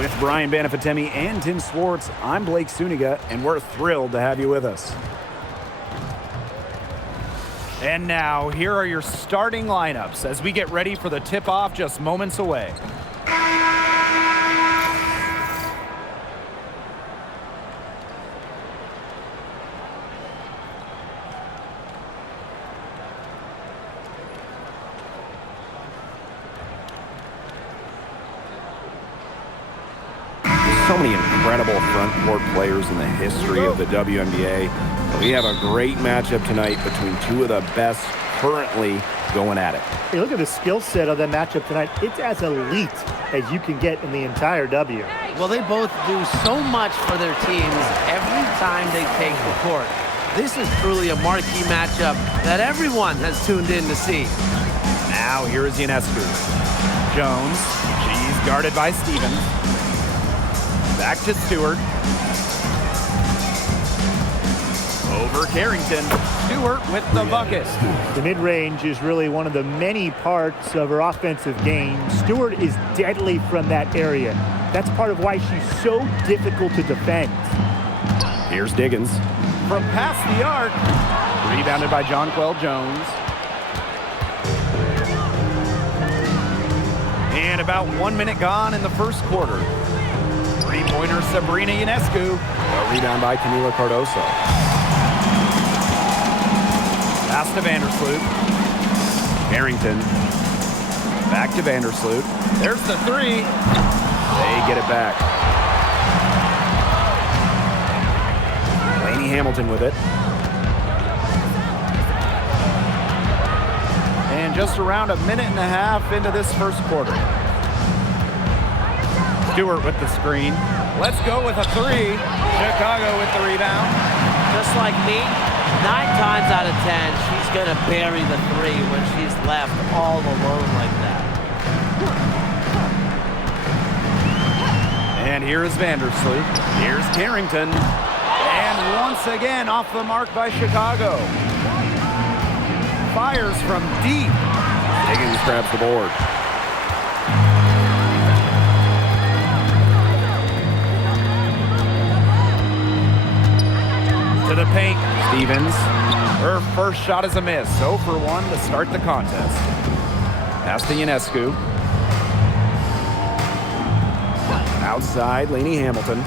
With Brian Banafitemi and Tim Swartz, I'm Blake Suniga, and we're thrilled to have you with us. And now, here are your starting lineups as we get ready for the tip-off just moments away. So many incredible front court players in the history of the WNBA. We have a great matchup tonight between two of the best currently going at it. Hey, look at the skill set of that matchup tonight. It's as elite as you can get in the entire W. Well, they both do so much for their teams every time they take the court. This is truly a marquee matchup that everyone has tuned in to see. Now, here is Ionescu. Jones, she's guarded by Stevens. Back to Stewart. Over Carrington. Stewart with the bucket. The mid-range is really one of the many parts of her offensive game. Stewart is deadly from that area. That's part of why she's so difficult to defend. Here's Diggins. From past the arc. Rebounded by Jonquel Jones. And about 1 minute gone in the first quarter. Three-pointer Sabrina Ionescu. A rebound by Camila Cardoso. Pass to Vandersloot. Carrington. Back to Vandersloot. There's the three. They get it back. Lainey Hamilton with it. And just around a minute and a half into this first quarter. Stewart with the screen. Let's go with a three. Chicago with the rebound. Just like me, 9 times out of 10, she's going to bury the three when she's left all alone like that. And here is Vandersloot. Here's Carrington. And once again off the mark by Chicago. Fires from deep. Diggins grabs the board. To the paint. Stevens. Her first shot is a miss. 0 for 1 to start the contest. Pass to Ionescu. Outside, Lainey Hamilton.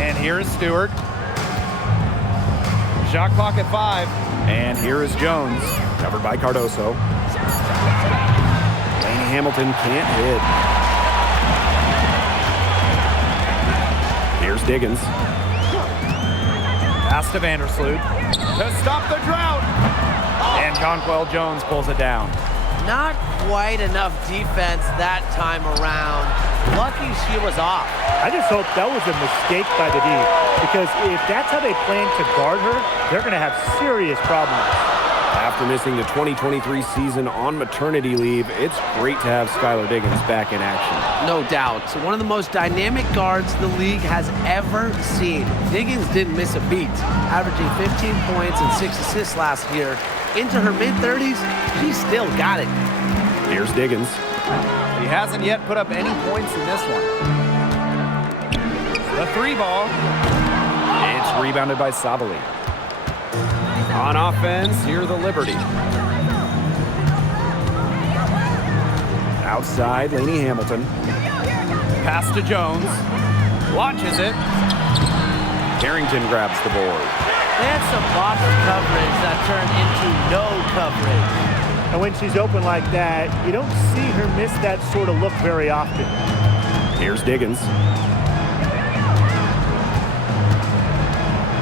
And here is Stewart. Shot clock at 5. And here is Jones. Covered by Cardoso. Lainey Hamilton can't hit. Here's Diggins. Pass to Vandersloot to stop the drought. And Jonquel Jones pulls it down. Not quite enough defense that time around. Lucky she was off. I just hope that was a mistake by the D, because if that's how they plan to guard her, they're going to have serious problems. After missing the 2023 season on maternity leave, it's great to have Skylar Diggins back in action. No doubt. One of the most dynamic guards the league has ever seen. Diggins didn't miss a beat, averaging 15 points and 6 assists last year. Into her mid-30s, she still got it. Here's Diggins. He hasn't yet put up any points in this one. The three ball. It's rebounded by Sabali. On offense, here the Liberty. Outside, Lainey Hamilton. Pass to Jones. Launches it. Carrington grabs the board. They had some bopper coverage that turned into no coverage. And when she's open like that, you don't see her miss that sort of look very often. Here's Diggins.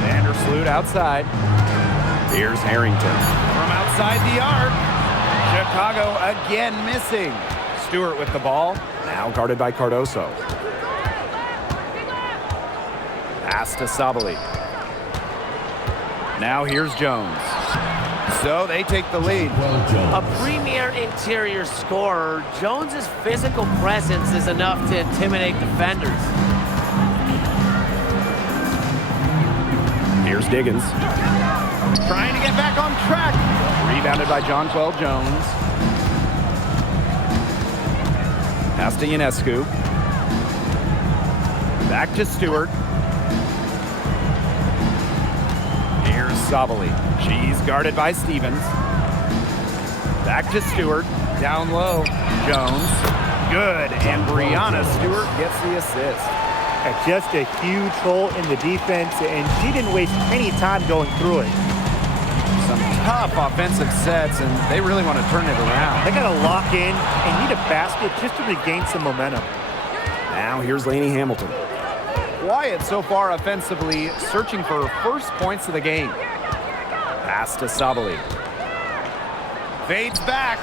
Vandersloot outside. Here's Harrington. From outside the arc. Chicago again missing. Stewart with the ball. Now guarded by Cardoso. Pass to Sabali. Now here's Jones. So they take the lead. A premier interior scorer, Jones's physical presence is enough to intimidate defenders. Here's Diggins. Trying to get back on track. Rebounded by Jonquel Jones. Pass to Ionescu. Back to Stewart. Here's Sabali. She's guarded by Stevens. Back to Stewart. Down low. Jones. Good. And Brianna Stewart gets the assist. Just a huge hole in the defense, and she didn't waste any time going through it. Some tough offensive sets, and they really want to turn it around. They got to lock in and need a basket just to regain some momentum. Now here's Lainey Hamilton. Quiet so far offensively, searching for first points of the game. Pass to Sabali. Fades back.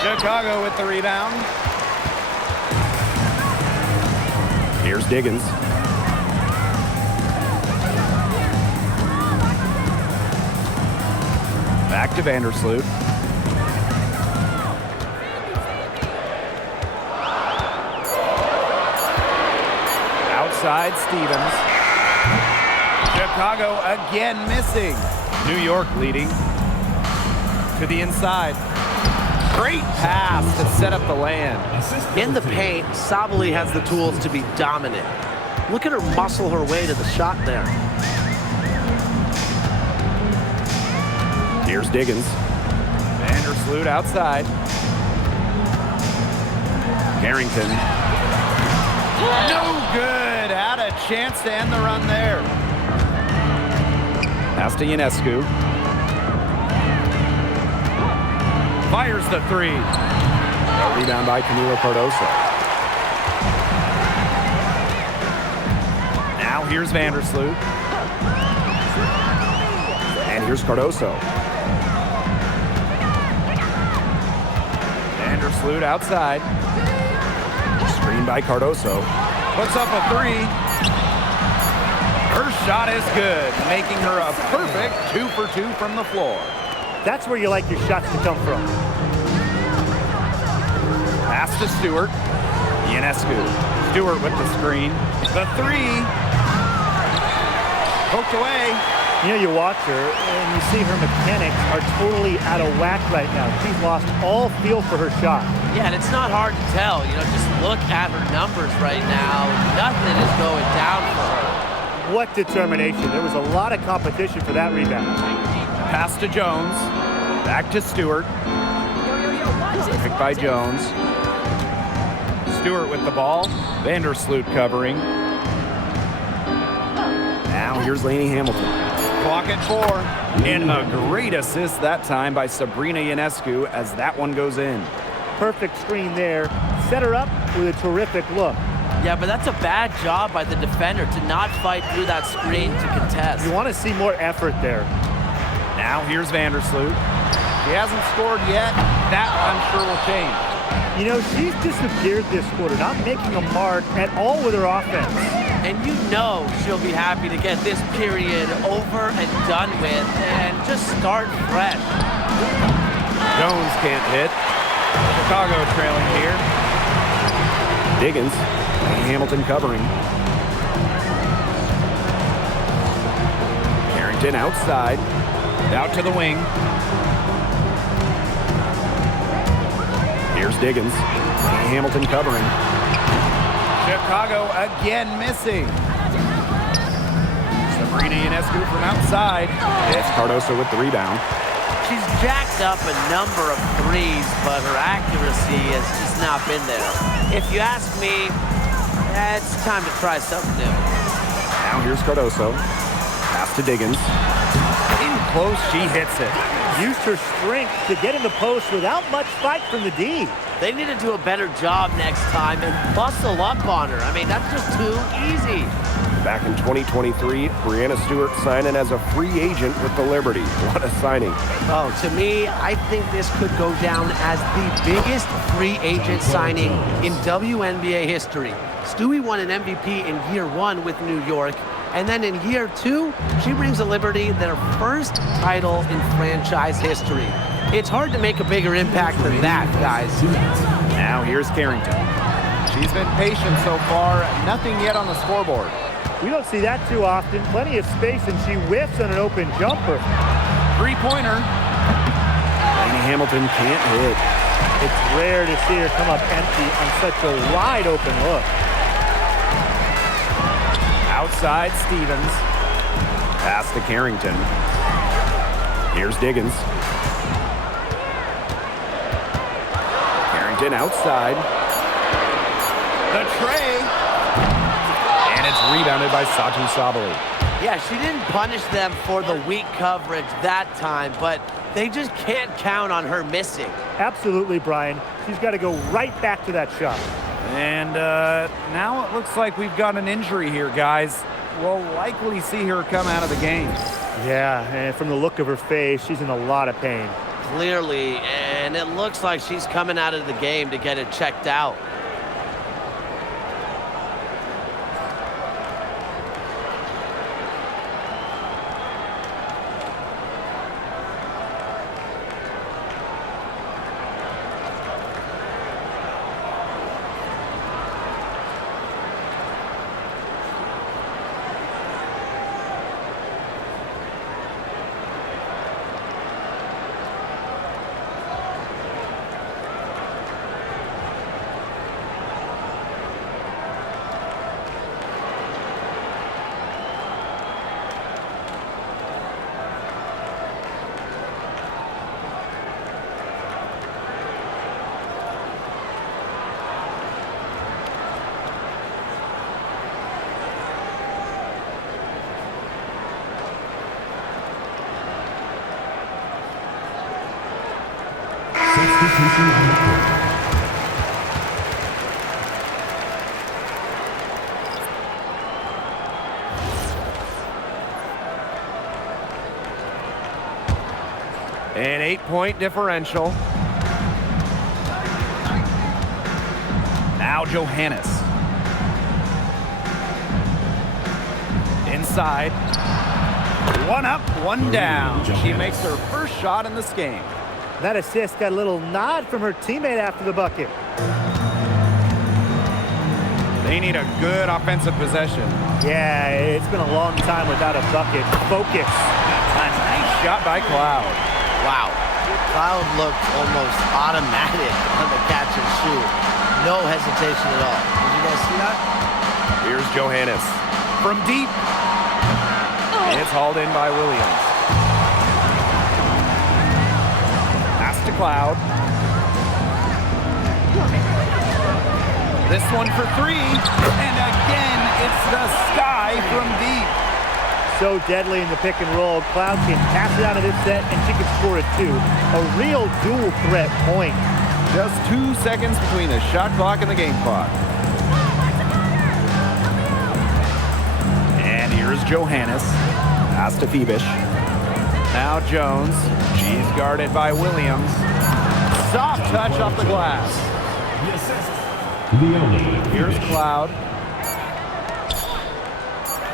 Chicago with the rebound. Here's Diggins. Back to Vandersloot. Outside Stevens. Chicago again missing. New York leading. To the inside. Great pass to set up the land. In the paint, Sabali has the tools to be dominant. Look at her muscle her way to the shot there. Here's Diggins. Vandersloot outside. Carrington. No good. Had a chance to end the run there. Pass to Ionescu. Fires the three. A rebound by Camila Cardoso. Now here's Vandersloot. And here's Cardoso. Vandersloot outside. Screen by Cardoso. Puts up a three. Her shot is good, making her a perfect 2 for 2 from the floor. That's where you like your shots to come from. Pass to Stewart. Ionescu. Stewart with the screen. The three. Poked away. You know, you watch her and you see her mechanics are totally out of whack right now. She's lost all feel for her shot. Yeah, and it's not hard to tell. You know, just look at her numbers right now. Nothing is going down for her. What determination. There was a lot of competition for that rebound. Pass to Jones. Back to Stewart. Picked by Jones. Stewart with the ball. Vandersloot covering. Now here's Lainey Hamilton. Clock at 4. And a great assist that time by Sabrina Ionescu as that one goes in. Perfect screen there. Set her up with a terrific look. Yeah, but that's a bad job by the defender to not fight through that screen to contest. You want to see more effort there. Now here's Vandersloot. She hasn't scored yet. That I'm sure will change. You know, she's disappeared this quarter, not making a mark at all with her offense. And you know she'll be happy to get this period over and done with and just start fresh. Jones can't hit. Chicago trailing here. Diggins. Hamilton covering. Carrington outside. Out to the wing. Here's Diggins. Hamilton covering. Chicago again missing. Sabrina Ionescu from outside. It's Cardoso with the rebound. She's jacked up a number of threes, but her accuracy has just not been there. If you ask me, it's time to try something new. Now here's Cardoso. Pass to Diggins. In close, she hits it. Used her strength to get in the post without much fight from the D. They need to do a better job next time and bustle up on her. I mean, that's just too easy. Back in 2023, Brianna Stewart signed in as a free agent with the Liberty. What a signing. Oh, to me, I think this could go down as the biggest free agent signing in WNBA history. Stewie won an MVP in year 1 with New York, and then in year 2, she brings the Liberty their first title in franchise history. It's hard to make a bigger impact than that, guys. Now here's Carrington. She's been patient so far, nothing yet on the scoreboard. We don't see that too often. Plenty of space, and she whiffs on an open jumper. Three-pointer. Lainey Hamilton can't hit. It's rare to see her come up empty on such a wide open look. Outside Stevens. Pass to Carrington. Here's Diggins. Carrington outside. The tray. And it's rebounded by Satou Sabally. Yeah, she didn't punish them for the weak coverage that time, but they just can't count on her missing. Absolutely, Brian. She's got to go right back to that shot. And now it looks like we've got an injury here, guys. We'll likely see her come out of the game. Yeah, and from the look of her face, she's in a lot of pain. Clearly, and it looks like she's coming out of the game to get it checked out. Substitution on the court. An 8-point differential. Now Johannes. Inside. One up, one down. She makes her first shot in this game. That assist got a little nod from her teammate after the bucket. They need a good offensive possession. Yeah, it's been a long time without a bucket. Focus. A nice shot by Cloud. Wow. Cloud looked almost automatic on the catch and shoot. No hesitation at all. Did you guys see that? Here's Johannes. From deep. It's hauled in by Williams. Pass to Cloud. This one for three. And again, it's the sky from deep. So deadly in the pick and roll. Cloud can pass it out of this set, and she can score a two. A real dual threat point. Just 2 seconds between the shot clock and the game clock. And here's Johannes. Pass to Phoebish. Now Jones. She's guarded by Williams. Soft touch off the glass. Here's Cloud.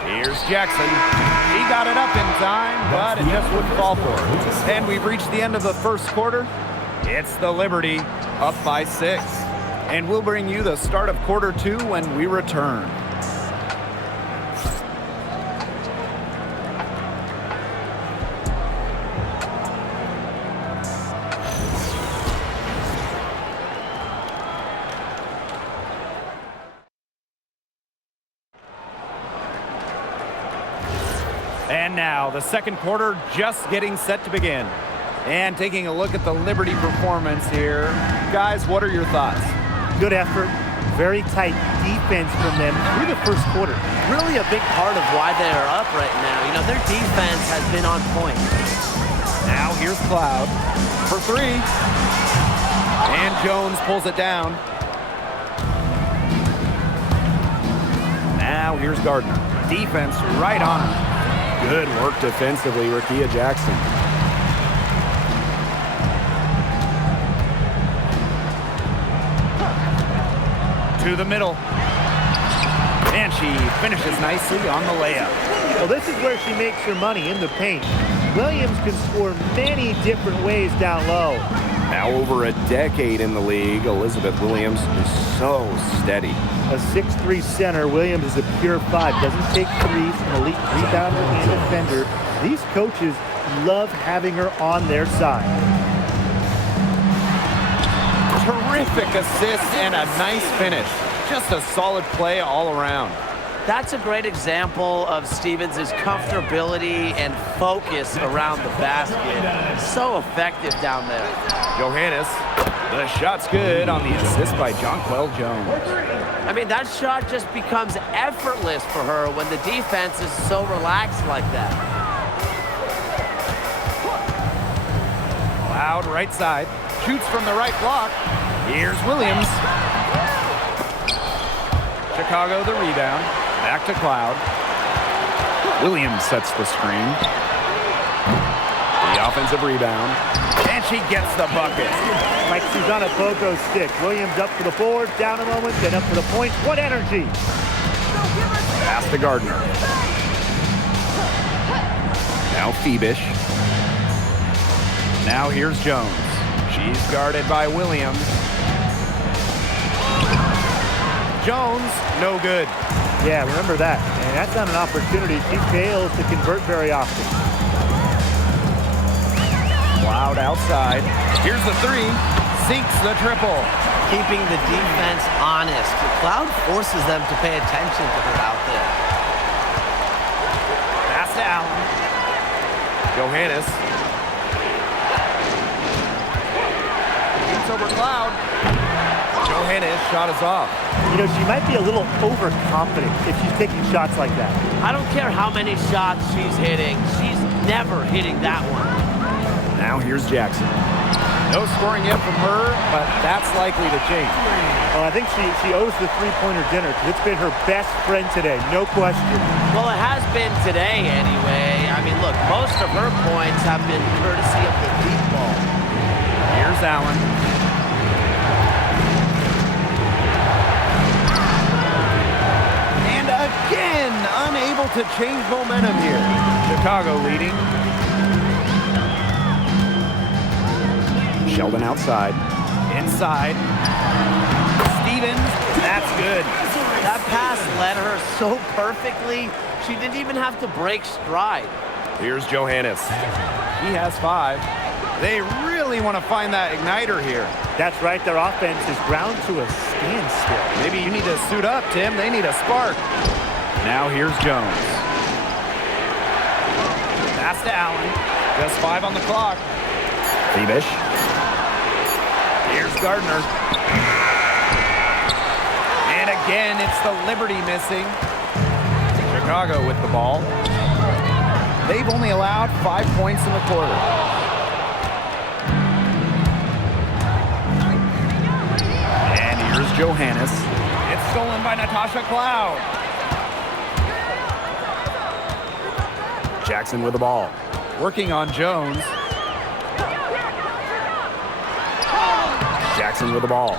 Here's Jackson. He got it up in time, but it just wouldn't fall for her. And we've reached the end of the first quarter. It's the Liberty up by 6. And we'll bring you the start of quarter 2 when we return. And now the second quarter just getting set to begin. And taking a look at the Liberty performance here. Guys, what are your thoughts? Good effort. Very tight defense from them through the first quarter. Really a big part of why they are up right now. You know, their defense has been on point. Now here's Cloud for three. And Jones pulls it down. Now here's Gardner. Defense right on him. Good work defensively, Rickea Jackson. To the middle. And she finishes nicely on the layup. Well, this is where she makes her money, in the paint. Williams can score many different ways down low. Now over a decade in the league, Elizabeth Williams is so steady. A 6'3" center, Williams is a pure 5. Doesn't take threes, an elite rebounder and defender. These coaches love having her on their side. Terrific assist and a nice finish. Just a solid play all around. That's a great example of Stevens' comfortability and focus around the basket. So effective down there. Johannes, the shot's good on the assist by Jonquel Jones. I mean, that shot just becomes effortless for her when the defense is so relaxed like that. Cloud right side, shoots from the right block. Here's Williams. Chicago the rebound. Back to Cloud. Williams sets the screen. The offensive rebound. And she gets the bucket. Like she's on a pogo stick. Williams up for the board, down a moment, then up for the point. What energy! Pass to Gardner. Now Phoebish. Now here's Jones. She's guarded by Williams. Jones, no good. Yeah, remember that. And that's not an opportunity she fails to convert very often. Cloud outside. Here's the three. Sinks the triple. Keeping the defense honest. Cloud forces them to pay attention to her out there. Pass to Allen. Johannes. Shoots over Cloud. Johannes shot is off. You know, she might be a little overconfident if she's taking shots like that. I don't care how many shots she's hitting. She's never hitting that one. Now here's Jackson. No scoring yet from her, but that's likely to change. Well, I think she owes the three-pointer dinner because it's been her best friend today, no question. Well, it has been today anyway. I mean, look, most of her points have been courtesy of the deep ball. Here's Allen. And again, unable to change momentum here. Chicago leading. Sheldon outside. Inside. Stevens, that's good. That pass led her so perfectly, she didn't even have to break stride. Here's Johannes. He has 5. They really want to find that igniter here. That's right, their offense is ground to a standstill. Maybe you need to suit up, Tim. They need a spark. Now here's Jones. Pass to Allen. Just 5 on the clock. Phoebish. Here's Gardner. And again, it's the Liberty missing. Chicago with the ball. They've only allowed 5 points in the quarter. And here's Johannes. It's stolen by Natasha Cloud. Jackson with the ball. Working on Jones. Jackson with the ball.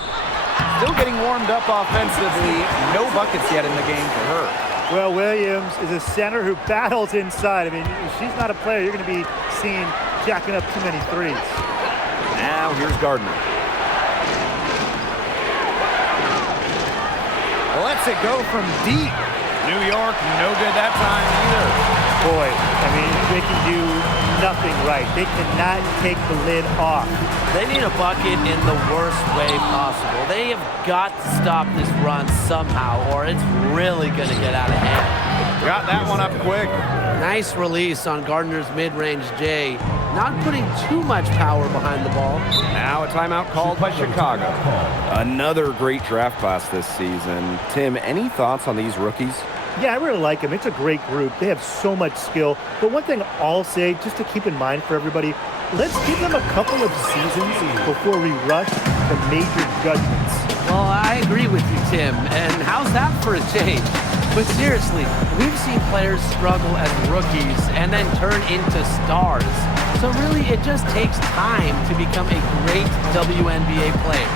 Still getting warmed up offensively. No buckets yet in the game for her. Well, Williams is a center who battles inside. I mean, if she's not a player, you're going to be seeing jacking up too many threes. Now here's Gardner. Lets it go from deep. New York, no good that time either. Boy, I mean, they can do nothing right. They cannot take the lid off. They need a bucket in the worst way possible. They have got to stop this run somehow, or it's really going to get out of hand. Got that one up quick. Nice release on Gardner's mid-range J. Not putting too much power behind the ball. Now a timeout called by Chicago. Another great draft class this season. Tim, any thoughts on these rookies? Yeah, I really like them. It's a great group. They have so much skill. But one thing I'll say, just to keep in mind for everybody, let's give them a couple of seasons before we rush to major judgments. Well, I agree with you, Tim. And how's that for a change? But seriously, we've seen players struggle as rookies and then turn into stars. So really, it just takes time to become a great WNBA player.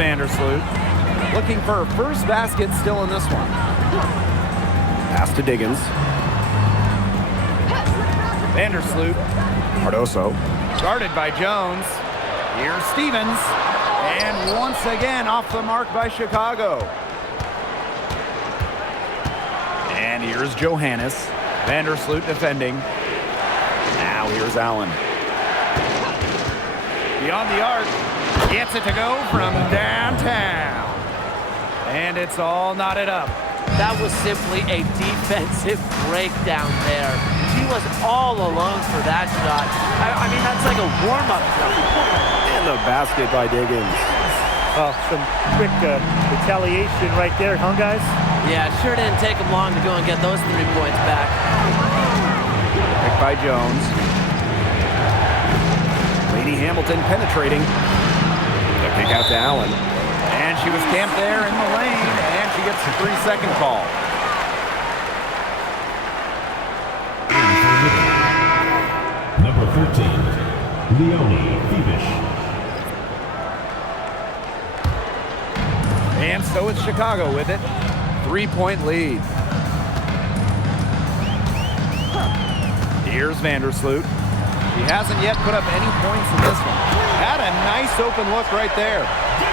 Vandersloot. Looking for her first basket still in this one. Pass to Diggins. Vandersloot. Cardoso. Guarded by Jones. Here's Stevens. And once again off the mark by Chicago. And here's Johannes. Vandersloot defending. Now here's Allen. Beyond the arc. Gets it to go from downtown. And it's all knotted up. That was simply a defensive breakdown there. She was all alone for that shot. I mean, that's like a warm-up jump. And the basket by Diggins. Oh, some quick retaliation right there, huh, guys? Yeah, sure didn't take them long to go and get those 3 points back. Picked by Jones. Lady Hamilton penetrating. The kick out to Allen. And she was camped there in the lane, and she gets a 3-second call. Number 13, Leonie Thiebisch. And so it's Chicago with it. 3-point lead. Here's Vandersloot. She hasn't yet put up any points in this one. Had a nice open look right there.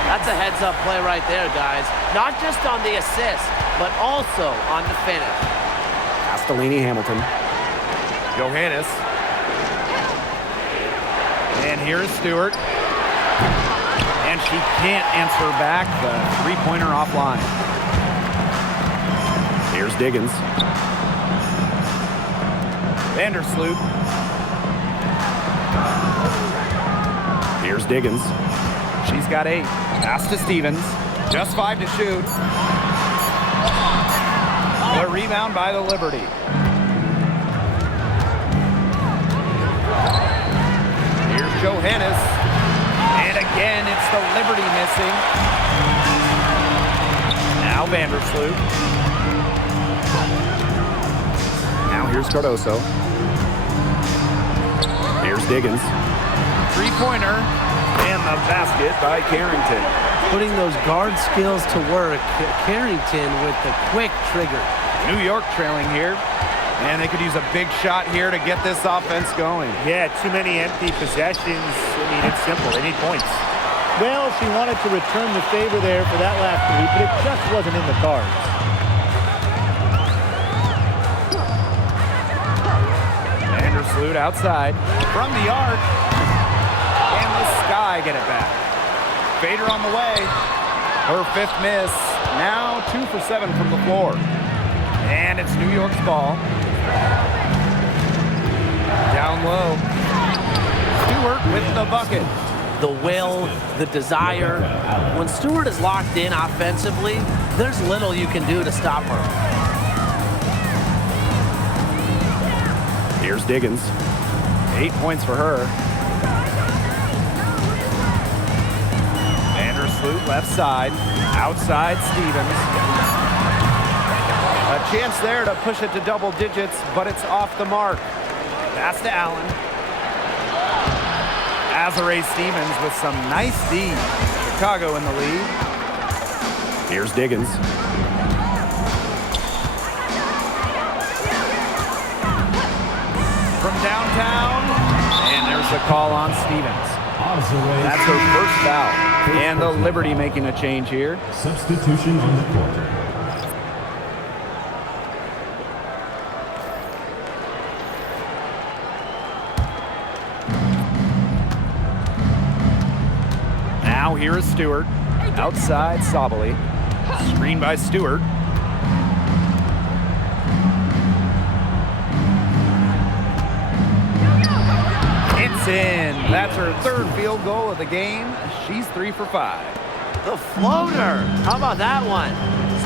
That's a heads-up play right there, guys. Not just on the assist, but also on the finish. Pass to Lady Hamilton. Johannes. And here's Stewart. And she can't answer back the three-pointer offline. Here's Diggins. Vandersloot. Here's Diggins. She's got 8. Pass to Stevens. Just 5 to shoot. The rebound by the Liberty. Here's Johannes. And again, it's the Liberty missing. Now Vandersloot. Now here's Cardoso. Here's Diggins. Three-pointer. And the basket by Carrington. Putting those guard skills to work. Carrington with the quick trigger. New York trailing here. And they could use a big shot here to get this offense going. Yeah, too many empty possessions. I mean, it's simple. They need points. Well, she wanted to return the favor there for that last three, but it just wasn't in the cards. Vandersloot outside from the arc. And the Sky get it back. Fader on the way. Her 5th miss. Now 2 for 7 from the floor. And it's New York's ball. Down low. Stewart with the bucket. The will, the desire. When Stewart is locked in offensively, there's little you can do to stop her. Here's Diggins. 8 points for her. Vandersloot left side. Outside Stevens. A chance there to push it to double digits, but it's off the mark. Pass to Allen. Azare Stevens with some nice D. Chicago in the lead. Here's Diggins. From downtown, and there's a call on Stevens. That's her first foul. And the Liberty making a change here. Substitution on the court. Now here is Stewart. Outside Sabali. Screen by Stewart. It's in. That's her 3rd field goal of the game. She's 3 for 5. The floater. How about that one?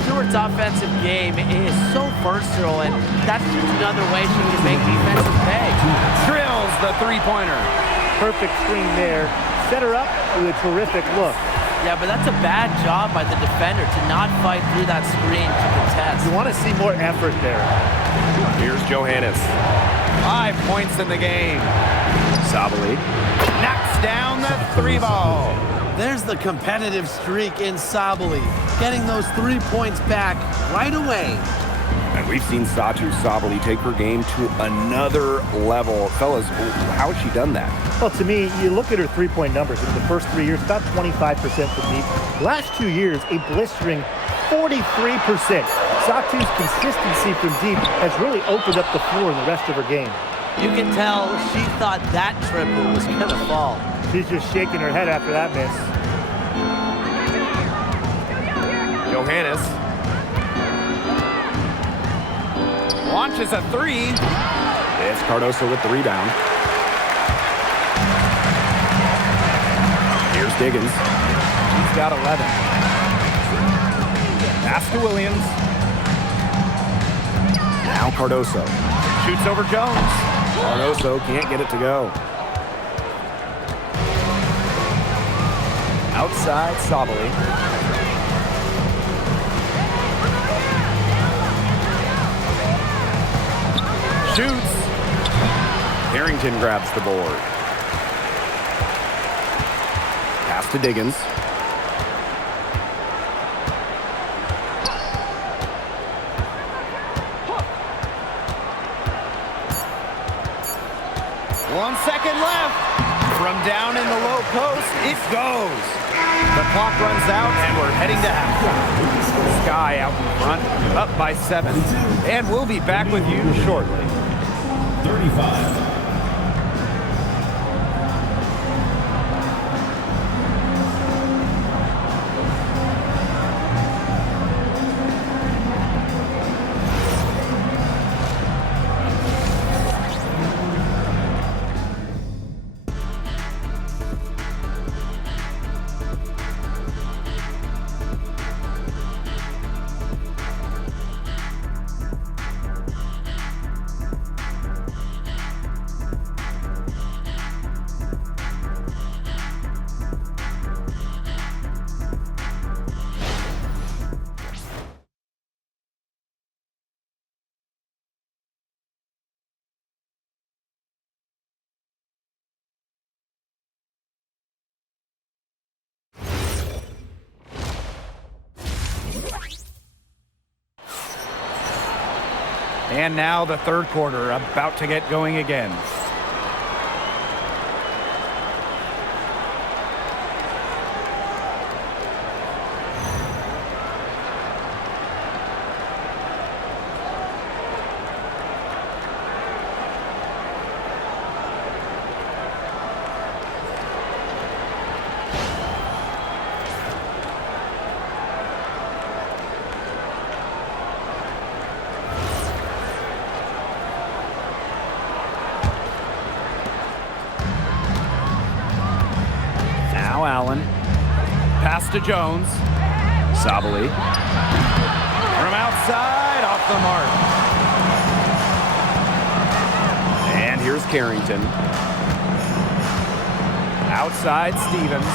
Stewart's offensive game is so versatile, and that's just another way she can make defensive pay. Drills the three-pointer. Perfect screen there. Set her up with a terrific look. Yeah, but that's a bad job by the defender to not fight through that screen to contest. You want to see more effort there. Here's Johannes. 5 points in the game. Sabali knocks down the 3 ball. There's the competitive streak in Sabali, getting those 3 points back right away. And we've seen Satu Sabali take her game to another level. Fellas, how has she done that? Well, to me, you look at her three-point numbers. In the first 3 years, about 25% from deep. Last 2 years, a blistering 43%. Satu's consistency from deep has really opened up the floor in the rest of her game. You can tell she thought that triple was going to fall. She's just shaking her head after that miss. Johannes launches a 3. It's Cardoso with the rebound. Here's Diggins. He's got 11. Pass to Williams. Now Cardoso. Shoots over Jones. Cardoso can't get it to go. Outside Sabali. Shoots. Harrington grabs the board. Pass to Diggins. One second left. From down in the low post, it goes. The clock runs out, and we're heading to halftime. Sky out in front, up by 7. And we'll be back with you shortly. 35. And now the third quarter about to get going again. Now Allen. Pass to Jones. Sabali. From outside, off the mark. And here's Carrington. Outside, Stevens.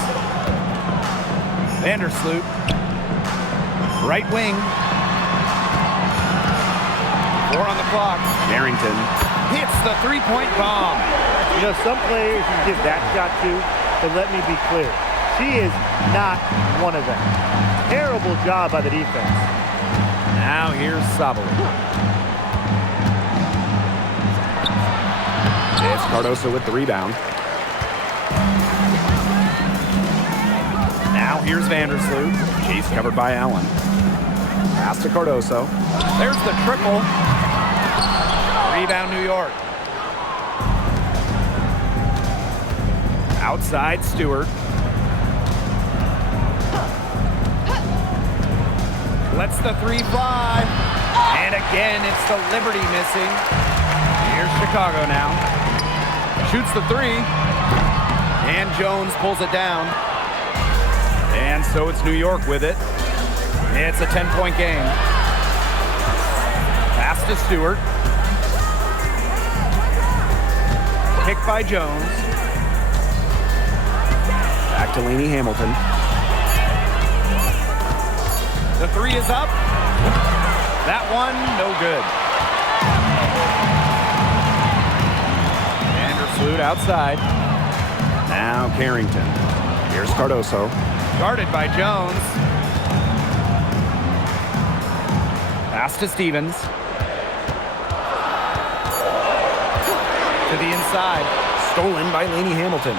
Vandersloot. Right wing. 4 on the clock. Carrington. Hits the three-point bomb. You know, some players you give that shot to, but let me be clear. She is not one of them. Terrible job by the defense. Now here's Sabali. It's Cardoso with the rebound. Now here's Vandersloot. She's covered by Allen. Pass to Cardoso. There's the triple. Rebound, New York. Outside, Stewart. Lets the 3 fly. And again, it's the Liberty missing. Here's Chicago now. Shoots the 3. And Jones pulls it down. And so it's New York with it. It's a 10-point game. Pass to Stewart. Pick by Jones. Back to Lainey Hamilton. The 3 is up. That one, no good. Vandersloot outside. Now Carrington. Here's Cardoso. Guarded by Jones. Pass to Stevens. To the inside. Stolen by Laney Hamilton.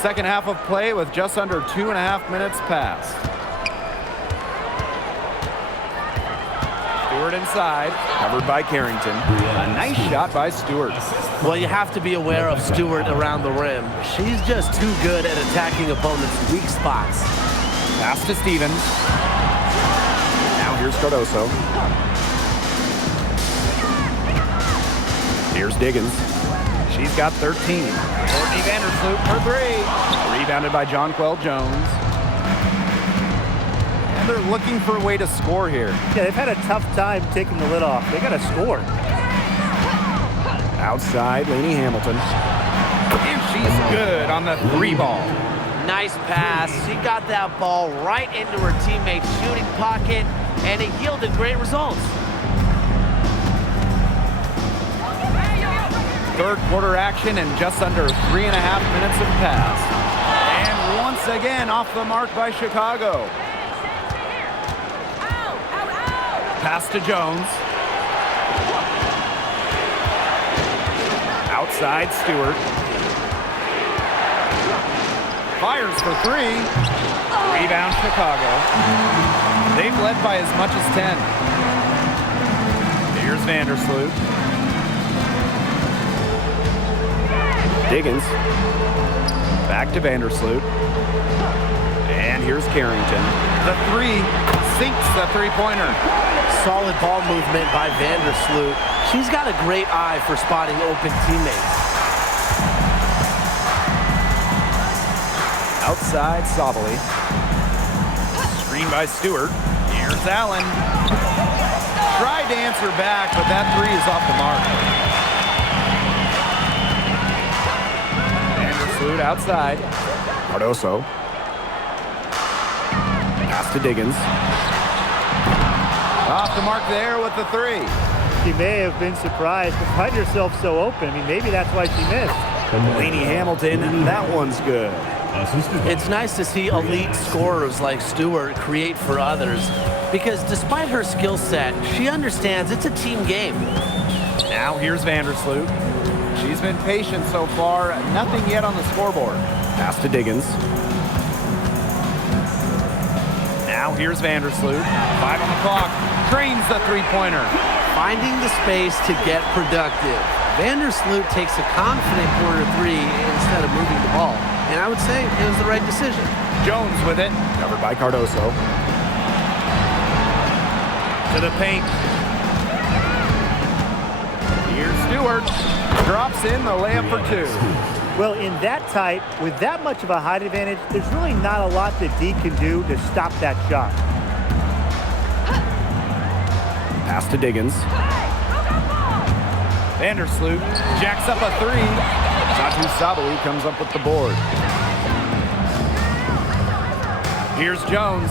Second half of play with just under 2.5 minutes passed. Stewart inside. Covered by Carrington. A nice shot by Stewart. Well, you have to be aware of Stewart around the rim. She's just too good at attacking opponents' weak spots. Pass to Stevens. Now here's Cardoso. Here's Diggins. She's got 13. Courtney Vandersloot for three. Rebounded by Jonquel Jones. And they're looking for a way to score here. Yeah, they've had a tough time taking the lid off. They got to score. Outside, Laney Hamilton. And she's good on the three ball. Nice pass. She got that ball right into her teammate's shooting pocket, and it yielded great results. Third quarter action and just under 3.5 minutes have passed. And once again off the mark by Chicago. Pass to Jones. Outside Stewart. Fires for three. Rebound Chicago. They've led by as much as 10. Here's Vandersloot. Diggins. Back to Vandersloot. And here's Carrington. The three sinks the three-pointer. Solid ball movement by Vandersloot. She's got a great eye for spotting open teammates. Outside Sabali. Screen by Stewart. Here's Allen. Tried to answer back, but that three is off the mark. Vandersloot outside. Cardoso. Pass to Diggins. Off the mark there with the three. She may have been surprised to find herself so open. I mean, maybe that's why she missed. Laney Hamilton, that one's good. It's nice to see elite scorers like Stewart create for others, because despite her skill set, she understands it's a team game. Now here's Vandersloot. She's been patient so far. Nothing yet on the scoreboard. Pass to Diggins. Now here's Vandersloot. 5 on the clock. Trains the three-pointer. Finding the space to get productive. Vandersloot takes a confident corner three instead of moving the ball. And I would say it was the right decision. Jones with it. Covered by Cardoso. To the paint. Here's Stewart. Drops in the layup for two. Well, in that tight, with that much of a height advantage, there's really not a lot that D can do to stop that shot. Pass to Diggins. Vandersloot jacks up a three. Satu Sabali comes up with the board. Here's Jones.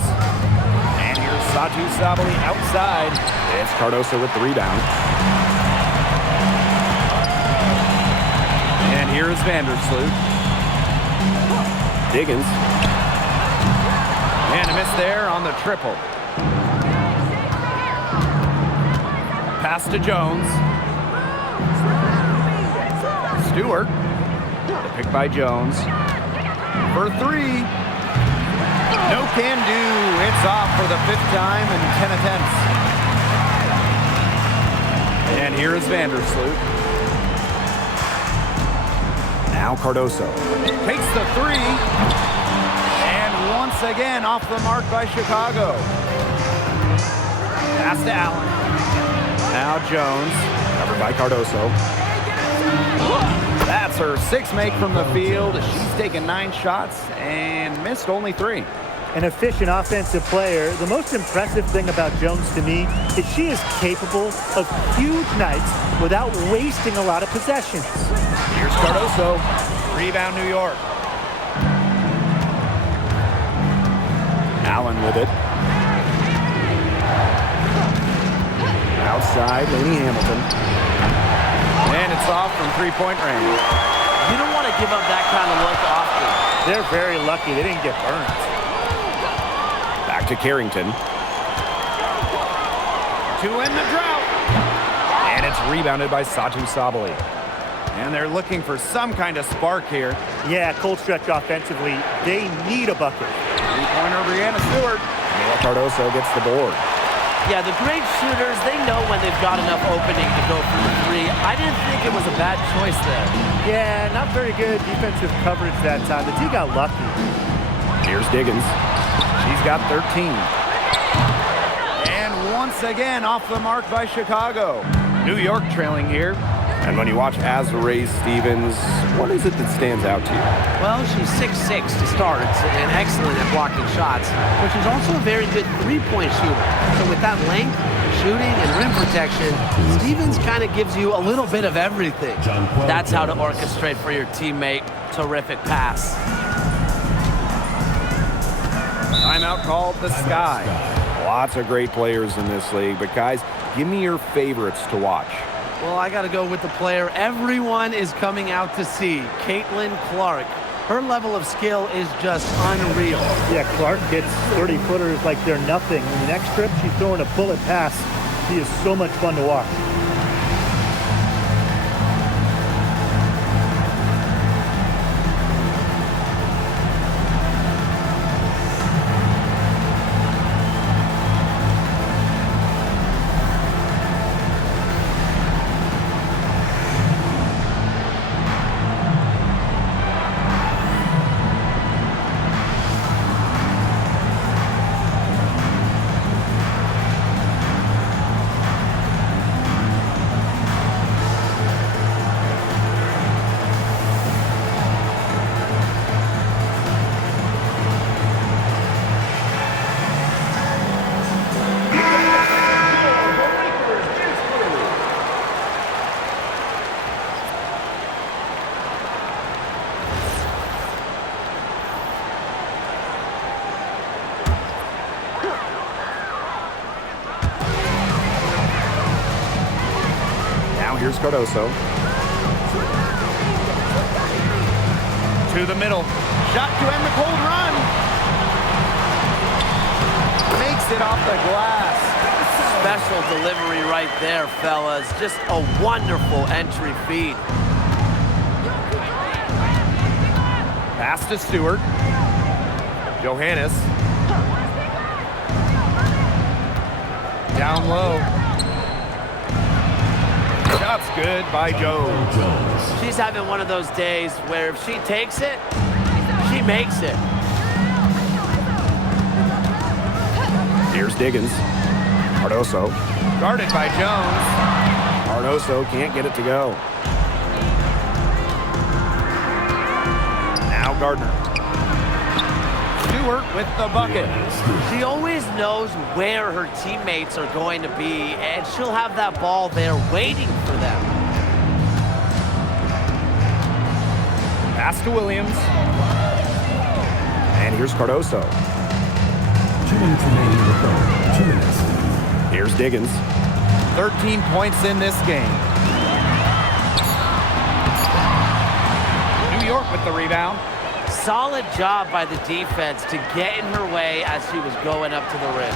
And here's Satu Sabali outside. It's Cardoso with the rebound. And here's Vandersloot. Diggins. And a miss there on the triple. Pass to Jones. Stewart. The pick by Jones. For three. No can do. It's off for the 5th time in 10 attempts. And here is Vandersloot. Now Cardoso. Takes the three. And once again off the mark by Chicago. Pass to Allen. Now Jones. Covered by Cardoso. That's her 6th make from the field. She's taken 9 shots and missed only 3. An efficient offensive player. The most impressive thing about Jones to me is she is capable of huge nights without wasting a lot of possessions. Here's Cardoso. Rebound New York. Allen with it. Outside, Lainey Hamilton. And it's off from three-point range. You don't want to give up that kind of look often. They're very lucky they didn't get burned. Back to Carrington. To end the drought. And it's rebounded by Satu Sabali. And they're looking for some kind of spark here. Yeah, cold stretch offensively. They need a bucket. Three-pointer, Brianna Stewart. Mila Cardoso gets the board. Yeah, the great shooters, they know when they've got enough opening to go for the three. I didn't think it was a bad choice there. Yeah, not very good defensive coverage that time. The team got lucky. Here's Diggins. She's got 13. And once again, off the mark by Chicago. New York trailing here. And when you watch Azurá Stevens, what is it that stands out to you? Well, she's 6'6" to start and excellent at blocking shots, but she's also a very good three-point shooter. So with that length, shooting, and rim protection, Stevens kind of gives you a little bit of everything. That's how to orchestrate for your teammate. Terrific pass. Timeout called the Sky. Lots of great players in this league, but guys, give me your favorites to watch. Well, I got to go with the player everyone is coming out to see, Caitlin Clark. Her level of skill is just unreal. Yeah, Clark hits 30-footers like they're nothing. In the next trip, she's throwing a bullet pass. She is so much fun to watch. Here's Cardoso. To the middle. Shot to end the cold run. Makes it off the glass. Special delivery right there, fellas. Just a wonderful entry feed. Pass to Stewart. Johannes. Down low. Shot's good by Jones. She's having one of those days where if she takes it, she makes it. Here's Diggins. Cardoso. Guarded by Jones. Cardoso can't get it to go. Now Gardner. Stewart with the bucket. She always knows where her teammates are going to be, and she'll have that ball there waiting for them. Pass to Williams. And here's Cardoso. 2 minutes remaining in the third. 2 minutes. Here's Diggins. 13 points in this game. New York with the rebound. Solid job by the defense to get in her way as she was going up to the rim.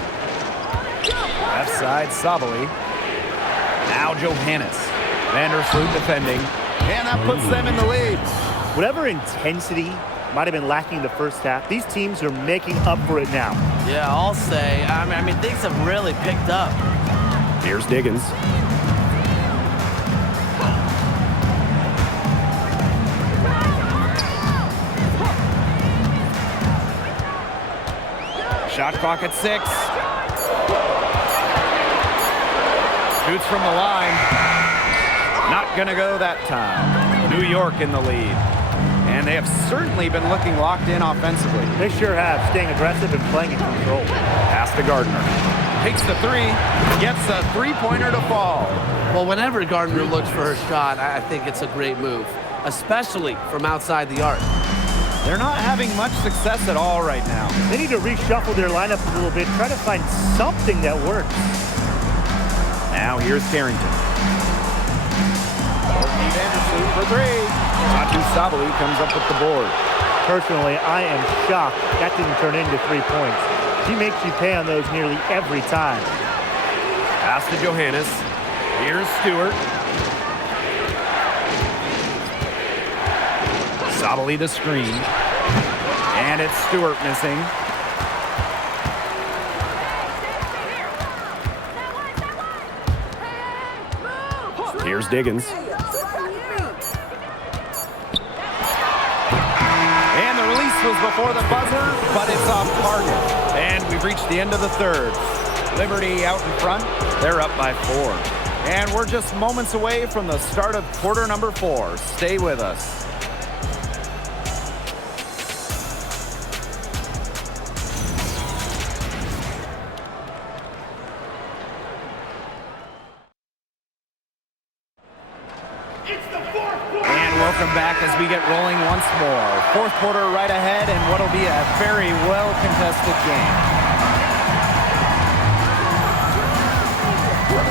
Left side, Sabali. Now Johannes. Vandersloot defending. And that puts them in the lead. Whatever intensity might have been lacking the first half, these teams are making up for it now. Yeah, I'll say. I mean, things have really picked up. Here's Diggins. Shot clock at 6. Shoots from the line. Not gonna go that time. New York in the lead. And they have certainly been looking locked in offensively. They sure have, staying aggressive and playing in control. Pass to Gardner. Takes the three. Gets a three-pointer to fall. Well, whenever Gardner looks for her shot, I think it's a great move, especially from outside the arc. They're not having much success at all right now. They need to reshuffle their lineup a little bit, try to find something that works. Now here's Carrington. Steve Anderson for three. Tatu Sabali comes up with the board. Personally, I am shocked that didn't turn into 3 points. He makes you pay on those nearly every time. Pass to Johannes. Here's Stewart. Sabali the screen. And it's Stewart missing. Here's Diggins. And the release was before the buzzer, but it's off target. And we've reached the end of the third. Liberty out in front. They're up by 4. And we're just moments away from the start of quarter number 4. Stay with us. And welcome back as we get rolling once more. Fourth quarter right ahead and what'll be a very well-contested game.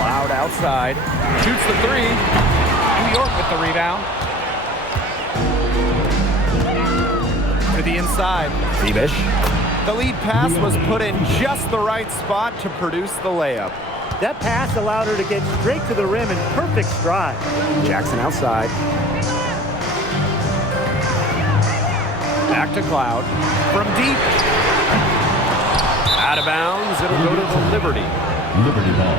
Loud outside. Shoots the three. New York with the rebound. To the inside. Bebish. The lead pass was put in just the right spot to produce the layup. That pass allowed her to get straight to the rim in perfect stride. Jackson outside. Back to Cloud. From deep. Out of bounds. It'll go to the Liberty. Liberty ball.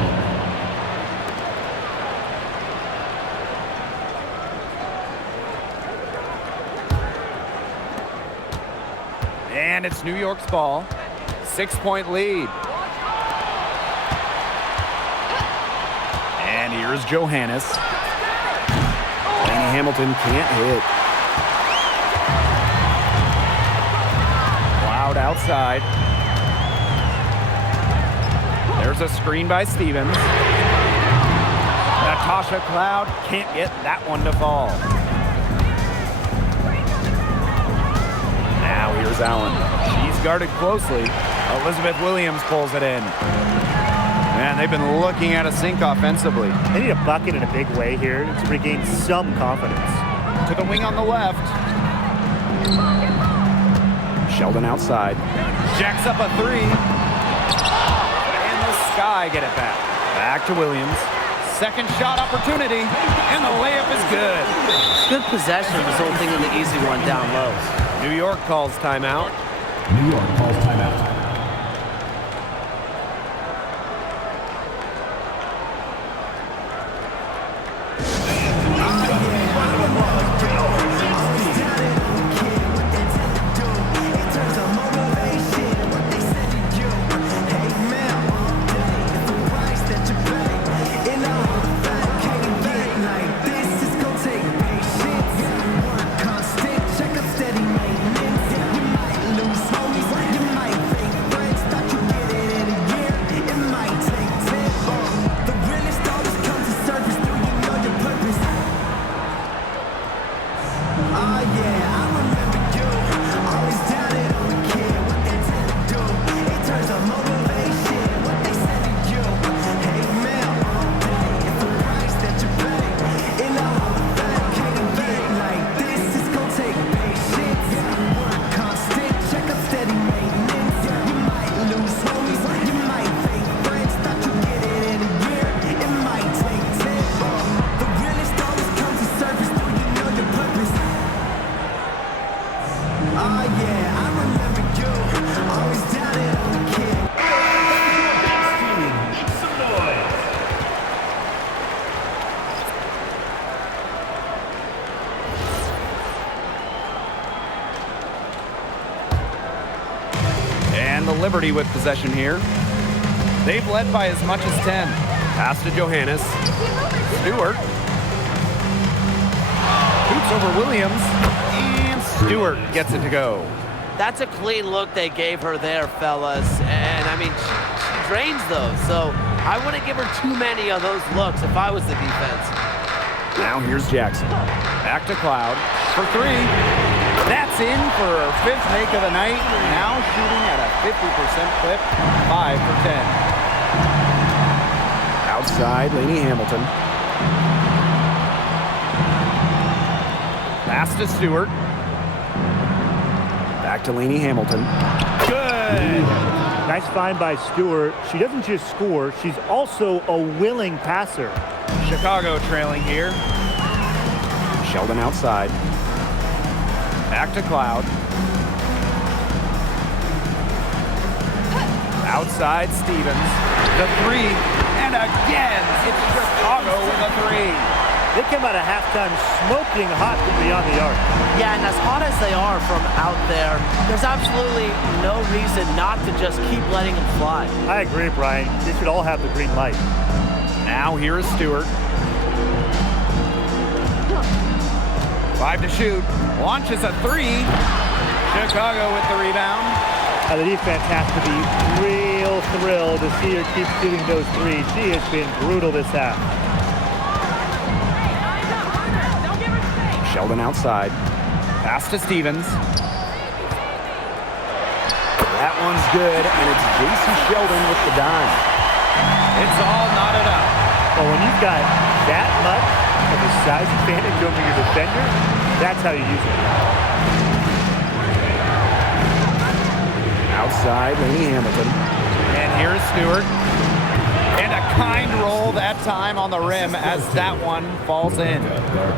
And it's New York's ball. 6-point lead. And here's Johannes. Laney Hamilton can't hit. Cloud outside. There's a screen by Stevens. Natasha Cloud can't get that one to fall. Now here's Allen. She's guarded closely. Elizabeth Williams pulls it in. Man, they've been looking at a sink offensively. They need a bucket in a big way here to regain some confidence. To the wing on the left. Sheldon outside. Jacks up a three. And the Sky get it back. Back to Williams. Second shot opportunity. And the layup is good. Good possession resulting in the easy one down low. New York calls timeout. New York calls timeout. And the Liberty with possession here. They've led by as much as 10. Pass to Johannes. Stewart. Shoots over Williams. And Stewart gets it to go. That's a clean look they gave her there, fellas. And, I mean, she drains those. So I wouldn't give her too many of those looks if I was the defense. Now here's Jackson. Back to Cloud for three. That's in for her fifth make of the night. Now shooting at a 50% clip, 5 for 10. Outside, Lainey Hamilton. Pass to Stewart. Back to Lainey Hamilton. Good. Nice find by Stewart. She doesn't just score, she's also a willing passer. Chicago trailing here. Sheldon outside. Back to Cloud. Outside Stevens. The three. And again, it's Chicago with a three. They came out of halftime smoking hot from beyond the arc. Yeah, and as hot as they are from out there, there's absolutely no reason not to just keep letting them fly. I agree, Brian. They should all have the green light. Now here is Stewart. 5 to shoot. Launches a three. Chicago with the rebound. The defense has to be real thrilled to see her keep shooting those threes. She has been brutal this half. Sheldon outside. Pass to Stevens. That one's good, and it's Jason Sheldon with the dime. It's all knotted up. But when you've got that much of a size advantage over your defender, that's how you use it. Outside, Lainey Hamilton. And here's Stewart. And a kind roll that time on the rim as that one falls in.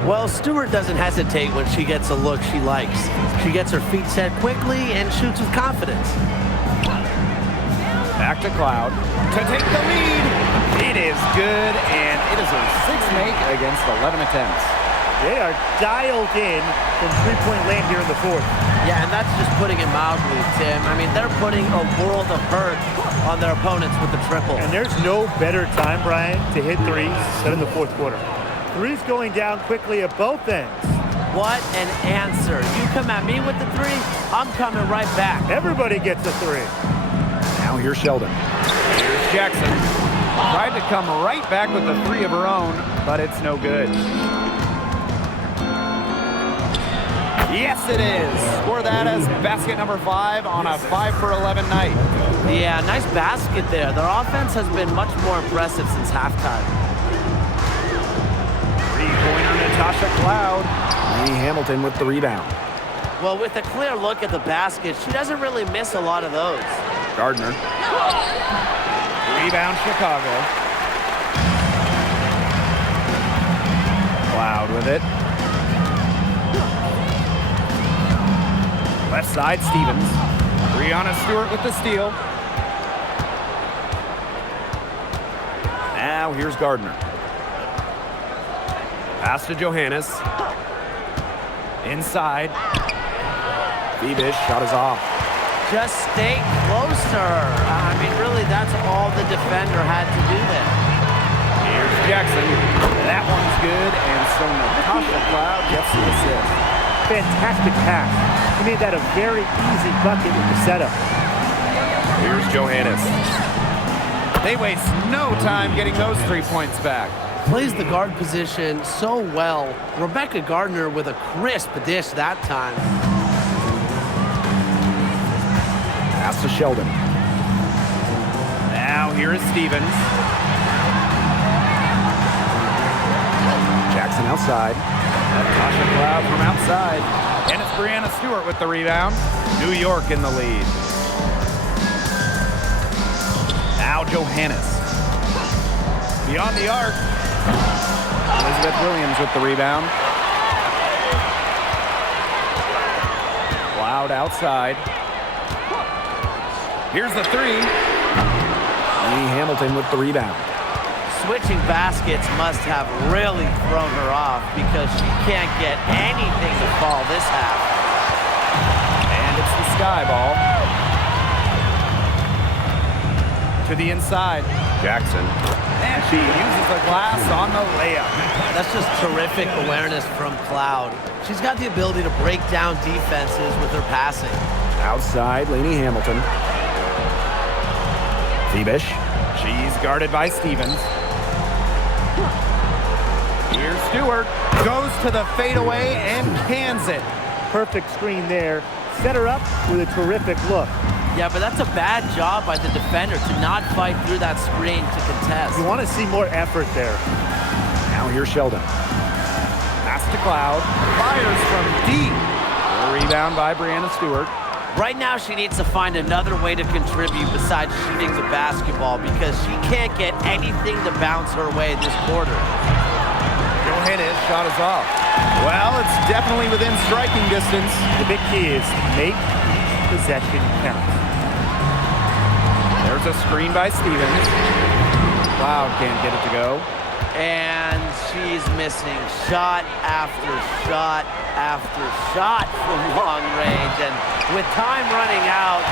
Well, Stewart doesn't hesitate when she gets a look she likes. She gets her feet set quickly and shoots with confidence. Back to Cloud to take the lead. It is good, and it is a 6-make against 11 attempts. They are dialed in from three-point land here in the fourth. Yeah, and that's just putting it mildly, Tim. I mean, they're putting a world of hurt on their opponents with the triple. And there's no better time, Brian, to hit threes than in the fourth quarter. Threes going down quickly at both ends. What an answer. You come at me with the three, I'm coming right back. Everybody gets a three. Now here's Sheldon. Here's Jackson. Tried to come right back with the three of her own, but it's no good. Yes, it is. Score that as basket number 5 on a 5 for 11 night. Yeah, nice basket there. Their offense has been much more impressive since halftime. Three-pointer Natasha Cloud. Lainey Hamilton with the rebound. Well, with a clear look at the basket, she doesn't really miss a lot of those. Gardner. Rebound Chicago. Cloud with it. Left side, Stevens. Brianna Stewart with the steal. Now here's Gardner. Pass to Johannes. Inside. Bebish shot is off. Just stay closer. I mean, really, that's all the defender had to do there. Here's Jackson. That one's good, and so Natasha Cloud gets the assist. Fantastic pass. He made that a very easy bucket with the setup. Here's Johannes. They waste no time getting those 3 points back. Plays the guard position so well. Rebecca Gardner with a crisp dish that time. Pass to Sheldon. Now here is Stevens. Jackson outside. Natasha Cloud from outside. And it's Brianna Stewart with the rebound. New York in the lead. Now Johannes. Beyond the arc. Elizabeth Williams with the rebound. Cloud outside. Here's the three. Lainey Hamilton with the rebound. Switching baskets must have really thrown her off because she can't get anything to fall this half. And it's the sky ball. To the inside. Jackson. And she uses the glass on the layup. That's just terrific awareness from Cloud. She's got the ability to break down defenses with her passing. Outside, Lainey Hamilton. Bebish. She's guarded by Stevens. Here's Stewart. Goes to the fadeaway and cans it. Perfect screen there. Set her up with a terrific look. Yeah, but that's a bad job by the defender to not fight through that screen to contest. You want to see more effort there. Now here's Sheldon. Pass to Cloud. Fires from deep. A rebound by Brianna Stewart. Right now, she needs to find another way to contribute besides shooting the basketball because she can't get anything to bounce her way this quarter. Johannes shot is off. Well, it's definitely within striking distance. The big key is make each possession count. There's a screen by Stevens. Cloud can't get it to go. And she's missing shot after shot after shot from long range. And with time running out,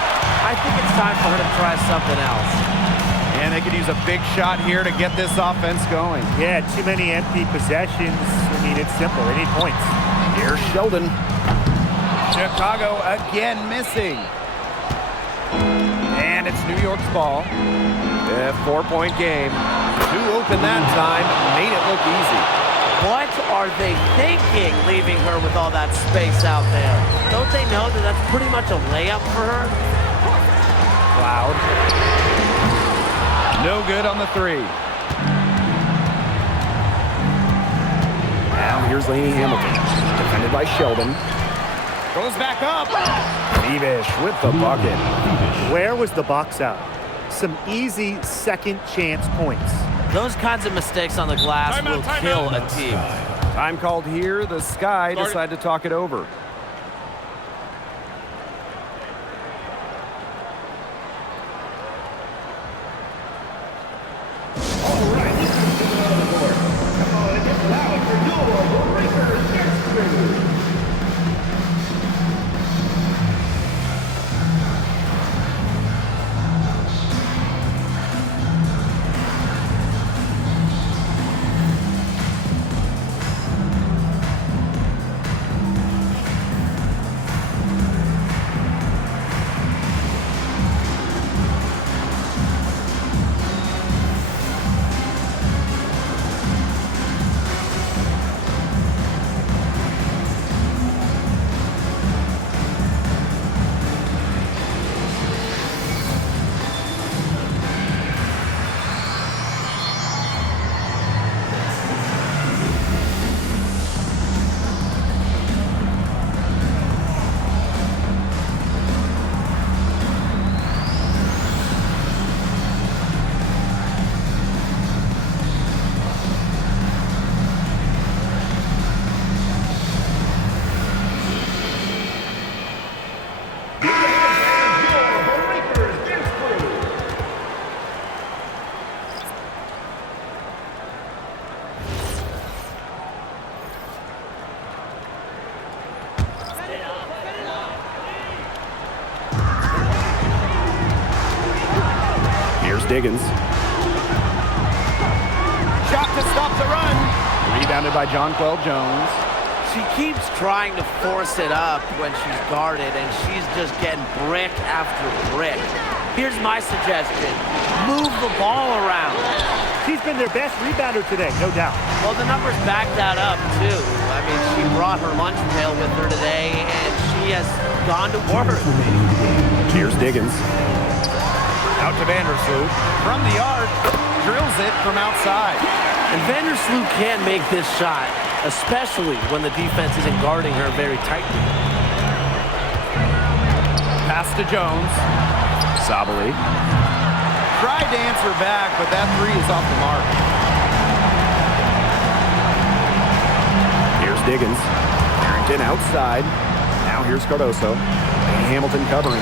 I think it's time for her to try something else. And they could use a big shot here to get this offense going. Yeah, too many empty possessions. I mean, it's simple. They need points. Here's Sheldon. Chicago again missing. And it's New York's ball. A 4-point game. Too open that time. Made it look easy. What are they thinking, leaving her with all that space out there? Don't they know that that's pretty much a layup for her? Cloud. No good on the three. Now here's Lainey Hamilton. Defended by Sheldon. Goes back up. Beavish with the bucket. Where was the box out? Some easy second chance points. Those kinds of mistakes on the glass will kill a team. Time called here. The Sky decide to talk it over. Diggins. Shot to stop the run. Rebounded by Jonquel Jones. She keeps trying to force it up when she's guarded, and she's just getting brick after brick. Here's my suggestion. Move the ball around. She's been their best rebounder today, no doubt. Well, the numbers back that up, too. I mean, she brought her lunch pail with her today, and she has gone to work. Here's Diggins. Out to Vandersloot. From the arc, drills it from outside. And Vandersloot can make this shot, especially when the defense isn't guarding her very tightly. Pass to Jones. Sabali. Tried to answer back, but that three is off the mark. Here's Diggins. Harrington outside. Now here's Cardoso. And Hamilton covering.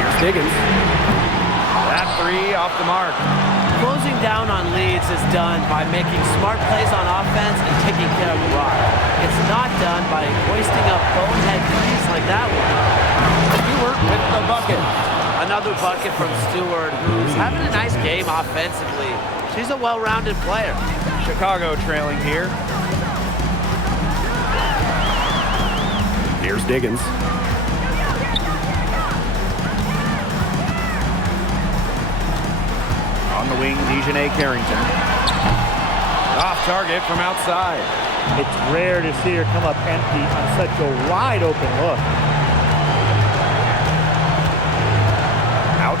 Here's Diggins. That three off the mark. Closing down on leads is done by making smart plays on offense and taking care of the rock. It's not done by hoisting up bonehead threes like that one. Stewart with the bucket. Another bucket from Stewart, who's having a nice game offensively. She's a well-rounded player. Chicago trailing here. Here's Diggins. On the wing, Dejanay Carrington. Off target from outside. It's rare to see her come up empty on such a wide open look.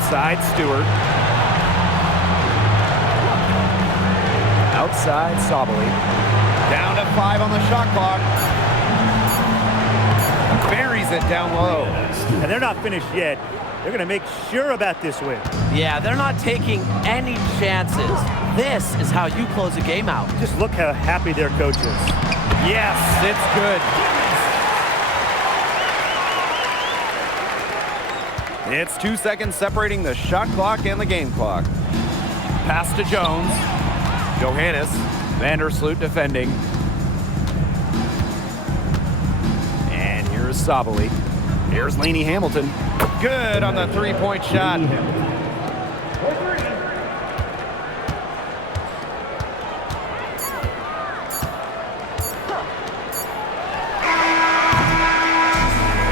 Outside Stewart. Outside Sabali. Down to 5 on the shot clock. Buries it down low. And they're not finished yet. They're going to make sure about this win. Yeah, they're not taking any chances. This is how you close a game out. Just look how happy their coach is. Yes, it's good. It's 2 seconds separating the shot clock and the game clock. Pass to Jones. Johannes. Vandersloot defending. And here's Sabali. Here's Laney Hamilton. Good on the three-point shot.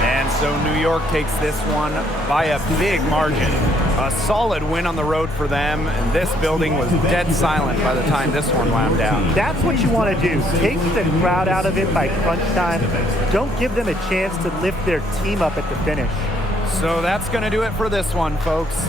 And so New York takes this one by a big margin. A solid win on the road for them, and this building was dead silent by the time this one wound down. That's what you want to do. Take the crowd out of it by crunch time. Don't give them a chance to lift their team up at the finish. So that's going to do it for this one, folks.